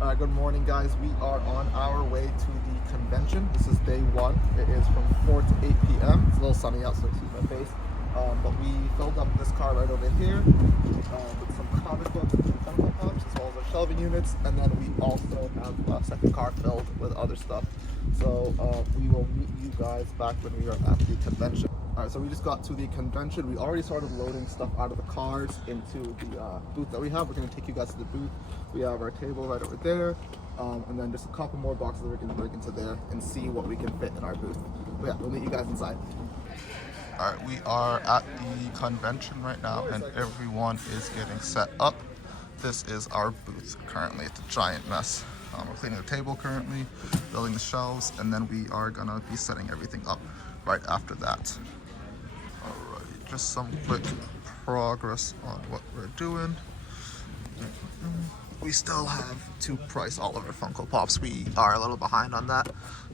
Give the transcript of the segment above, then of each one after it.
Good morning, guys. We are on our way to the convention. This is day one. It is from 4 to 8 p.m. It's a little sunny out, so excuse my face. But we filled up this car right over here with some comic books and some Funko Pops, as well as our shelving units. And then we also have a second car filled with other stuff. So we will meet you guys back when we are at the convention. Alright, so we just got to the convention. We already started loading stuff out of the cars into the booth that we have. We're going to take you guys to the booth. We have our table right over there, and then just a couple more boxes that we can bring into there and see what we can fit in our booth. But yeah, we'll meet you guys inside. Alright, we are at the convention right now, and everyone is getting set up. This is our booth currently. It's a giant mess. We're cleaning the table currently, building the shelves, and then we are going to be setting everything up right after that. Alright, just some quick progress on what we're doing. We still have to price all of our Funko Pops. We are a little behind on that,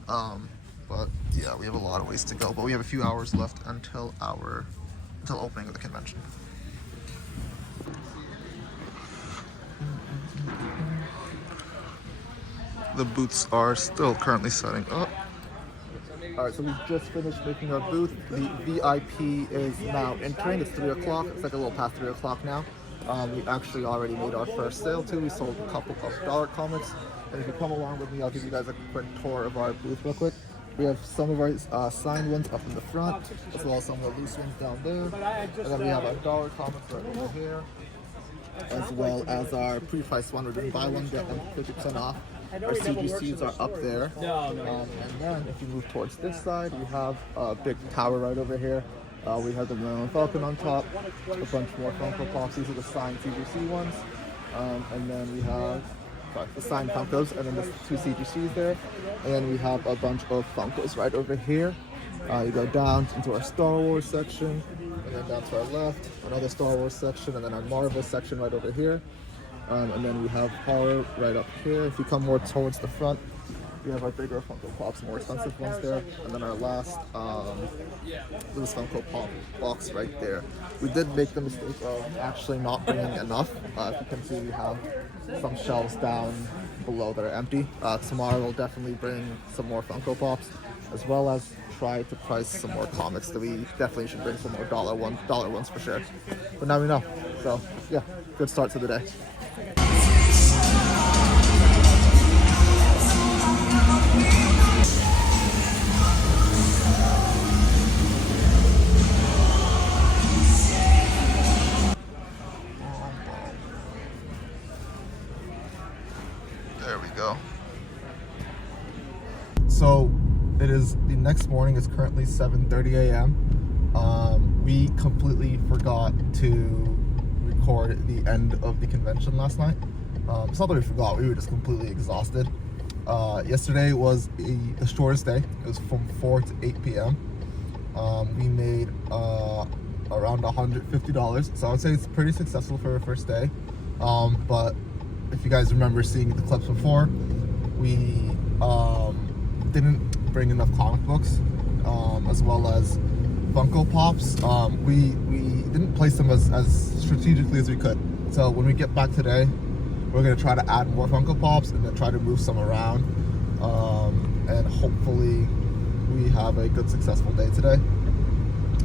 but yeah, we have a lot of ways to go. But we have a few hours left until opening of the convention. The booths are still currently setting up. Alright, so we just finished making our booth. The VIP is now entering. It's 3 o'clock. It's like a little past 3 o'clock now. We actually already made our first sale too. We sold a couple of dollar comics. And if you come along with me, I'll give you guys a quick tour of our booth real quick. We have some of our signed ones up in the front, as well as some of the loose ones down there. And then we have our dollar comics right over here, as well as our pre-priced one. We're doing buy one, get one 50% off. Our CGCs are up there. And then if you move towards this side, we have a big tower right over here. We have the Maryland Falcon on top, a bunch more Funko Pops. These are the signed CGC ones. And then we have the signed Funkos, and then there's 2 CGCs there. And then we have a bunch of Funkos right over here. You go down into our Star Wars section, and then down to our left, another Star Wars section, and then our Marvel section right over here. And then we have horror right up here. If you come more towards the front, we have our bigger Funko Pops, more expensive ones there. And then our last little Funko Pop box right there. We did make the mistake of actually not bringing enough. If you can see, we have some shelves down below that are empty. Tomorrow we'll definitely bring some more Funko Pops, as well as try to price some more comics. That we definitely should bring some more dollar ones for sure. But now we know. So yeah, good start to the day. There we go. So it is the next morning. It's currently 7:30 a.m. We completely forgot to record the end of the convention last night. It's not that we forgot, we were just completely exhausted. Yesterday was the shortest day. It was from 4 to 8 p.m. We made around $150, so I would say it's pretty successful for our first day. But if you guys remember seeing the clips before, we didn't bring enough comic books, as well as Funko Pops. We didn't place them as strategically as we could. So when we get back today, we're going to try to add more Funko Pops and then try to move some around. And hopefully we have a good, successful day today.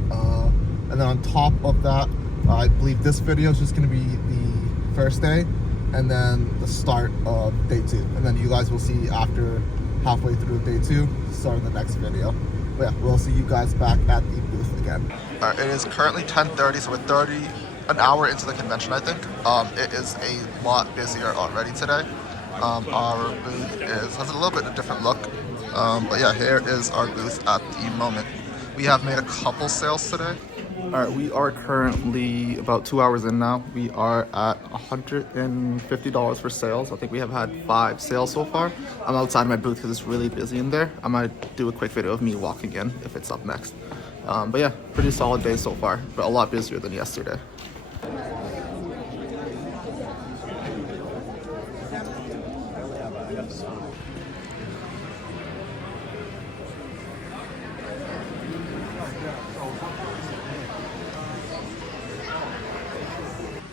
And then on top of that, I believe this video is just going to be the first day and then the start of day 2. And then you guys will see after halfway through day 2, starting the next video. But yeah, we'll see you guys back at the booth again. It is currently 10:30, so we're an hour into the convention, I think. It is a lot busier already today. Our booth has a little bit of a different look. But yeah, here is our booth at the moment. We have made a couple sales today. Alright, we are currently about 2 hours in now. We are at $150 for sales. I think we have had 5 sales so far. I'm outside my booth because it's really busy in there. I might do a quick video of me walking in if it's up next. But yeah, pretty solid day so far, but a lot busier than yesterday.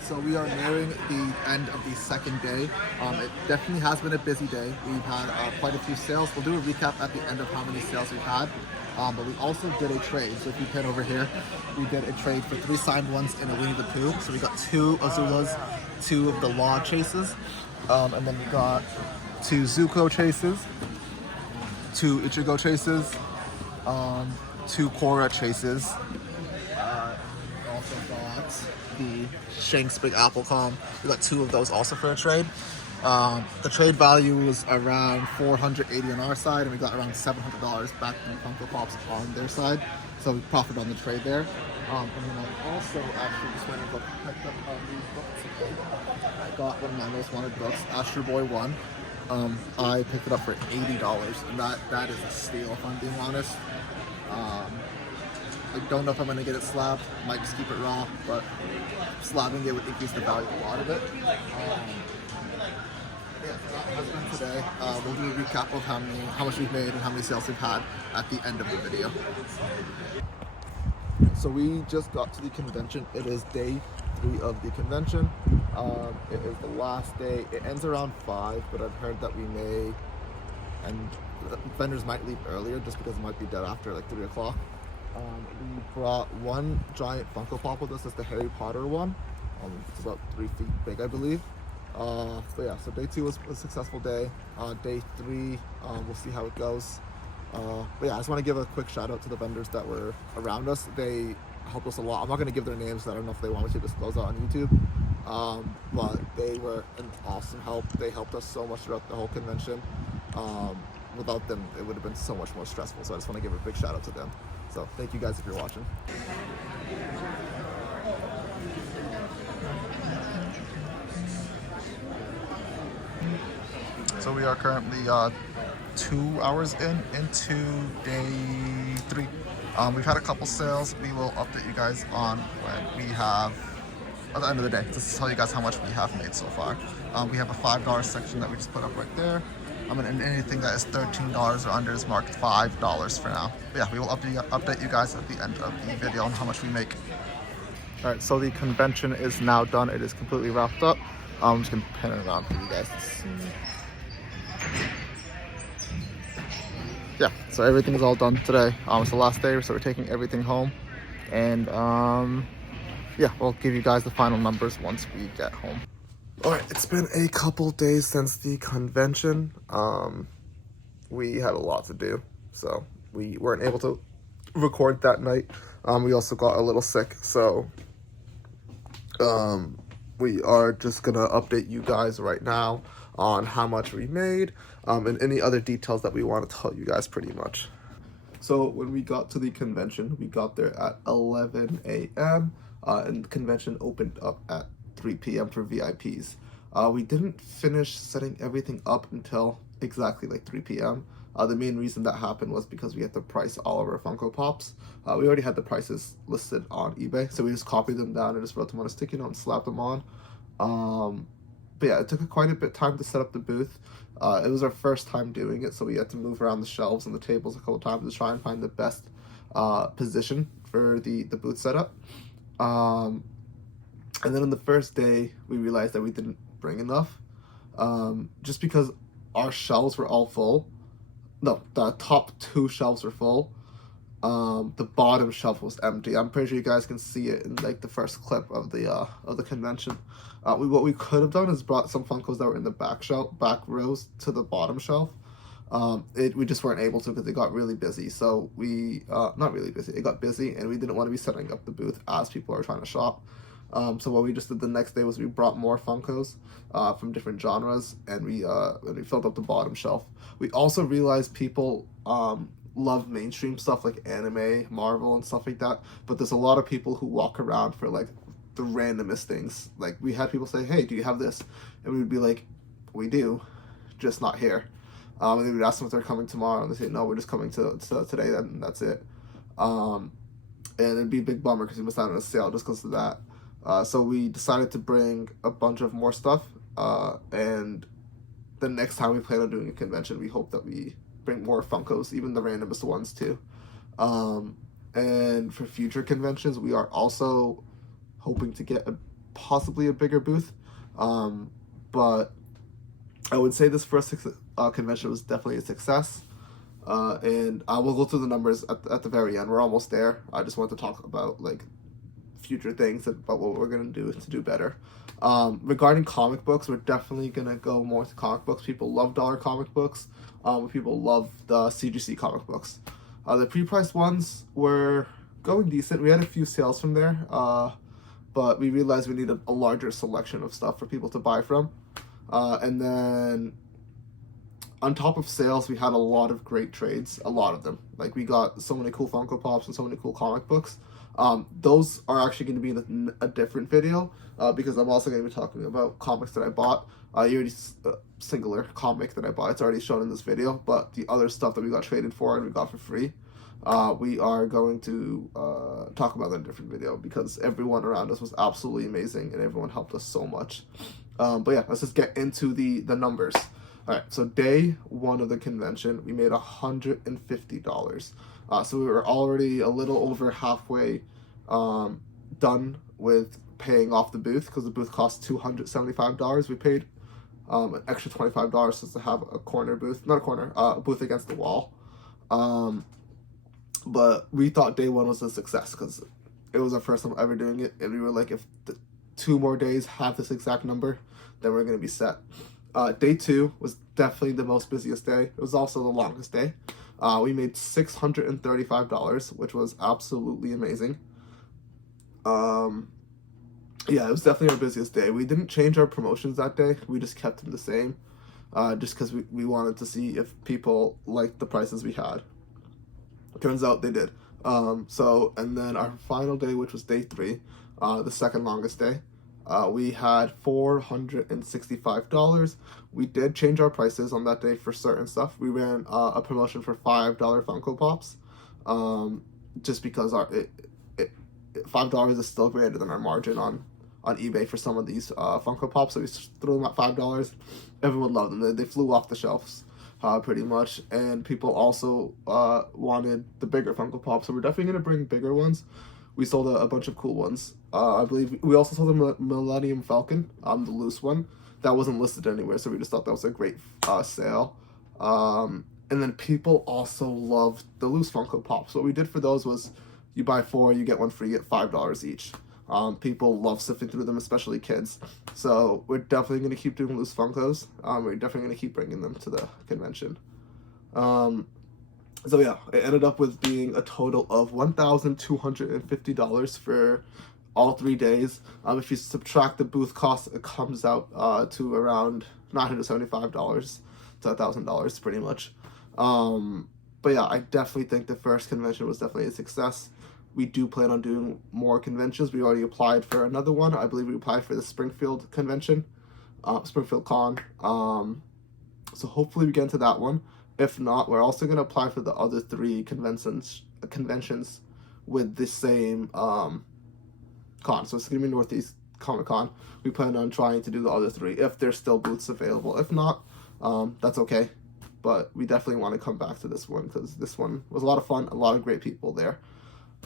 So we are nearing the end of the second day. It definitely has been a busy day. We've had quite a few sales. We'll do a recap at the end of how many sales we've had. But we also did a trade. So if you pan over here, we did a trade for 3 signed ones in a Winnie the Pooh. So we got 2 Azulas, 2 of the Law chases, and then we got 2 Zuko chases, 2 Ichigo chases, 2 Korra chases. Also got the Shanks Big Apple Com. We got 2 of those also for a trade. The trade value was around $480 on our side, and we got around $700 back from Funko Pops on their side. So we profited on the trade there. And then I also actually just went and picked up these books. I got one of my most wanted books, Astro Boy 1. I picked it up for $80, and that is a steal if I'm being honest. I don't know if I'm going to get it slabbed. Might just keep it raw, but slabbing it would increase the value of a lot of it. Yeah, so that has been today. We'll do a recap of how much we've made and how many sales we've had at the end of the video. So we just got to the convention. It is day 3 of the convention. It is the last day. It ends around 5, but I've heard that we may, and vendors might leave earlier just because it might be dead after like 3 o'clock. We brought 1 giant Funko Pop with us. It's the Harry Potter one. It's about 3 feet big, I believe. But yeah, so day 2 was a successful day. Day 3, we'll see how it goes. But yeah, I just want to give a quick shout out to the vendors that were around us. They helped us a lot. I'm not going to give their names. I don't know if they want me to disclose that on YouTube. But they were an awesome help. They helped us so much throughout the whole convention. Without them, it would have been so much more stressful. So I just want to give a big shout out to them. So thank you guys if you're watching. So we are currently 2 hours into day 3. We've had a couple sales. We will update you guys on when we have, at the end of the day, just to tell you guys how much we have made so far. We have a $5 section that we just put up right there. And anything that is $13 or under is marked $5 for now. But yeah, we will update you guys at the end of the video on how much we make. Alright, so the convention is now done. It is completely wrapped up. I'm just going to pin it around for you guys to see. Yeah, so everything is all done today. It's the last day, so we're taking everything home. And yeah, we'll give you guys the final numbers once we get home. Alright, it's been a couple days since the convention. We had a lot to do, so we weren't able to record that night. We also got a little sick, so we are just gonna update you guys right now on how much we made, and any other details that we want to tell you guys pretty much. So when we got to the convention, we got there at 11 a.m. And the convention opened up at 3 p.m. for VIPs. We didn't finish setting everything up until exactly like 3 p.m. The main reason that happened was because we had to price all of our Funko Pops. We already had the prices listed on eBay, so we just copied them down and just wrote them on a sticky note and slapped them on. But yeah, it took quite a bit of time to set up the booth. It was our first time doing it, so we had to move around the shelves and the tables a couple times to try and find the best position for the booth setup. And then on the first day, we realized that we didn't bring enough, just because our shelves were all full. No, the top 2 shelves were full. The bottom shelf was empty. I'm pretty sure you guys can see it in like the first clip of the convention. What we could have done is brought some Funkos that were in the back rows to the bottom shelf. We just weren't able to because it got really busy. So we not really busy. It got busy, and we didn't want to be setting up the booth as people are trying to shop. So what we just did the next day was we brought more Funkos from different genres, and we filled up the bottom shelf. We also realized people love mainstream stuff like anime, Marvel, and stuff like that, but there's a lot of people who walk around for like the randomest things. Like we had people say, "Hey, do you have this?" And we would be like, "We do, just not here." And then we'd ask them if they're coming tomorrow, and they say, "No, we're just coming to today, and that's it." And it'd be a big bummer because we missed out on a sale just because of that. So we decided to bring a bunch of more stuff, and the next time we plan on doing a convention, we hope that we bring more Funkos, even the randomest ones too. And for future conventions, we are also hoping to get a possibly a bigger booth, but I would say this first convention was definitely a success. And I will go through the numbers at the very end. We're almost there. I just want to talk about like future things, about what we're gonna do to do better. Regarding comic books, we're definitely gonna go more to comic books. People love dollar comic books. People love the CGC comic books. The pre-priced ones were going decent. We had a few sales from there, but we realized we needed a larger selection of stuff for people to buy from. And then on top of sales, we had a lot of great trades, a lot of them. Like, we got so many cool Funko Pops and so many cool comic books. Those are actually going to be in a different video, because I'm also going to be talking about comics that I bought. Singular comic that I bought, it's already shown in this video, but the other stuff that we got traded for and we got for free, we are going to talk about that in a different video, because everyone around us was absolutely amazing and everyone helped us so much. But yeah, let's just get into the numbers. All right, so day one of the convention, we made $150. So we were already a little over halfway done with paying off the booth, because the booth cost $275. We paid an extra $25 just to have a corner booth, not a corner, a booth against the wall. But we thought day one was a success because it was our first time ever doing it, and we were like, if the 2 more days have this exact number, then we're gonna be set. Day two was definitely the most busiest day. It was also the longest day. We made $635, which was absolutely amazing. Yeah, it was definitely our busiest day. We didn't change our promotions that day. We just kept them the same, just because we wanted to see if people liked the prices we had. Turns out they did. And then our final day, which was day three, the second longest day, we had $465. We did change our prices on that day for certain stuff. We ran a promotion for $5 Funko Pops, just because $5 is still greater than our margin on eBay for some of these Funko Pops. So we threw them at $5. Everyone loved them. They flew off the shelves, pretty much. And people also wanted the bigger Funko Pops, so we're definitely going to bring bigger ones. We sold a bunch of cool ones. I believe we also sold the Millennium Falcon, the loose one. That wasn't listed anywhere, so we just thought that was a great sale. And then people also loved the loose Funko Pops. What we did for those was, you buy 4, you get 1 free at $5 each. People love sifting through them, especially kids. So we're definitely going to keep doing loose Funkos. We're definitely going to keep bringing them to the convention. So yeah, it ended up with being a total of $1,250 for all 3 days. If you subtract the booth costs, it comes out to around $975 to $1,000 pretty much. But yeah, I definitely think the first convention was definitely a success. We do plan on doing more conventions. We already applied for another one. I believe we applied for the Springfield convention, Springfield Con. So hopefully we get into that one. If not, we're also going to apply for the other 3 conventions with the same con. So it's going to be Northeast Comic Con. We plan on trying to do the other 3 if there's still booths available. If not, that's okay. But we definitely want to come back to this one because this one was a lot of fun, a lot of great people there.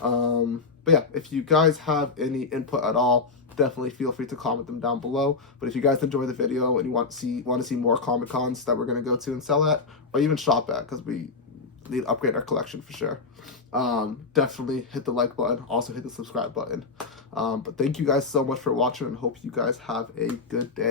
But yeah, if you guys have any input at all, definitely feel free to comment them down below. But if you guys enjoy the video and you want to see more Comic Cons that we're going to go to and sell at, or even shop at, because we need to upgrade our collection for sure, definitely hit the like button, also hit the subscribe button. But thank you guys so much for watching, and hope you guys have a good day.